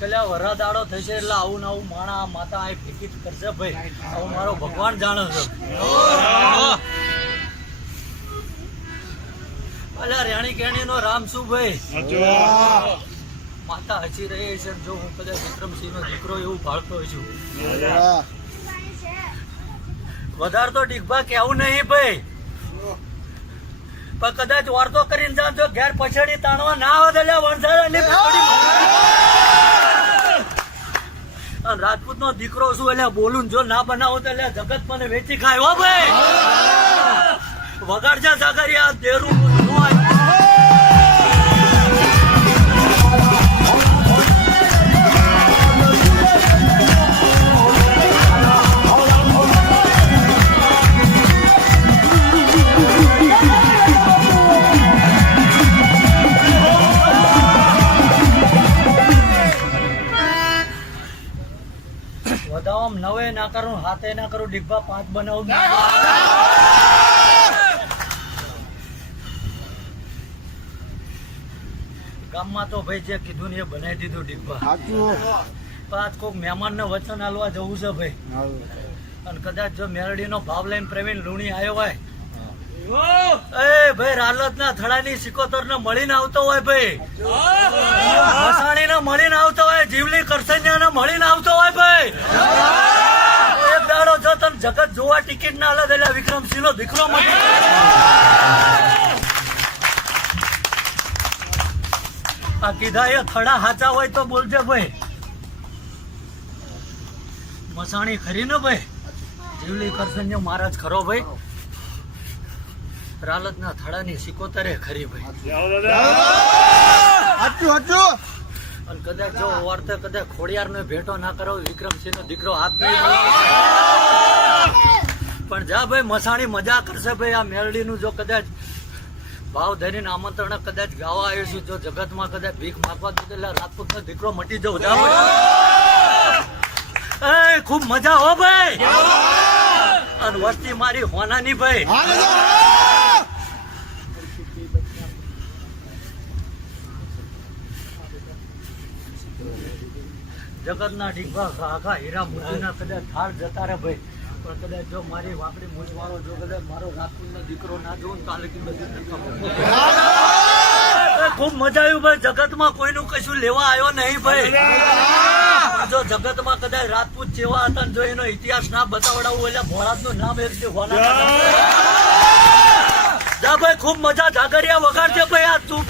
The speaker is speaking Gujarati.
પેલા વરા દાડો થશે એટલે આવું ને આવું માણા માતા આ ફેંકી કરશે ભાઈ. આવું મારો ભગવાન જાણે છે. અલ્યા રેણી કેણી નો રામ શું ભાઈ માતા હસી રહી છે. જો હું કદાચ વિક્રમસિંહ નો દીકરો એવું ભાળતો છું વધારે તો ડીગભા કેવું નહીં ભાઈ. પણ કદાચ વાર્તો કરીને જાજો ઘેર પછાડી તાણવા ના આવે રાજપૂત નો દીકરો શું એટલે બોલું જો ના બનાવો તો એટલે જગત મને વેચી ખાય હો ભાઈ. વગાડજા સાગરિયા દેરું વધામ નવે ના કરું હાથે ના કરું ડીગભા 5 બનાવું. ગામમાં તો ભાઈ જે કીધું ને એ બનાવી દીધું ડીગભા. પાંચ કોક મહેમાન ને વચન આલવા જવું છે ભાઈ. અને કદાચ જો મેરડી નો ભાવ લઈને પ્રવીણ લુણી આવ્યો હોય એ ભાઈ રાલત ના થડા ની સિકોતર ને મળીને આવતો હોય ભાઈ. મસાણી ને મળીને આવતો હોય જીવલી કરસનિયા ને મળીને આવતો હોય ભાઈ. એક દાડો જો તમે જગત જોવા ટિકિટ ના લે એટલે વિક્રમસિંહ નો દીકરો મળી આ કીધા એ થડા હાચા હોય તો બોલજે ભાઈ. મસાણી ખરી ને ભાઈ જીવલી કરસનિયા મહારાજ ખરો ભાઈ. રાલત ના થડા ની સિકોતરે ખરી ભાઈ. અને કદાચ જો વાર્તે કદાચ ખોડિયાર ને ભેટો ના કરો વિક્રમસિંહ નો દીકરો હાથ નહીં પણ જા ભાઈ મસાણી મજા કરશે ભાઈ. આ મેરડી નું જો કદાચ ભાવ ધરીને આમંત્રણ કદાચ ગાવા આવ્યું છું જો જગત માં કદાચ ભીખ માગવા એટલે રાજપૂત નો દીકરો મટી જવું જા ભાઈ. ખુબ મજા હો ભાઈ. અને વસ્તી મારી હોનાની ભાઈ. જગત ના ડીગભા આખા હીરા મોતી ના કદાચ થાળ જતા રે ભાઈ. પણ કદાચ જો મારી વાપરી મૂછ વાળો જો કદાચ મારો રાજપૂત નો દીકરો ના જોઉં કાલે ખુબ મજા આવ્યું ભાઈ. જગત માં કોઈનું કશું લેવા આવ્યો નહીં ભાઈ. જો જગત માં કદાચ રાજપૂત જેવા હતા જો એનો ઇતિહાસ ના બતાવડાવું એટલે ભોળાત નું નામ એક જા ભાઈ. ખુબ મજા જાગરિયા વગાડજે ભાઈ. આ તું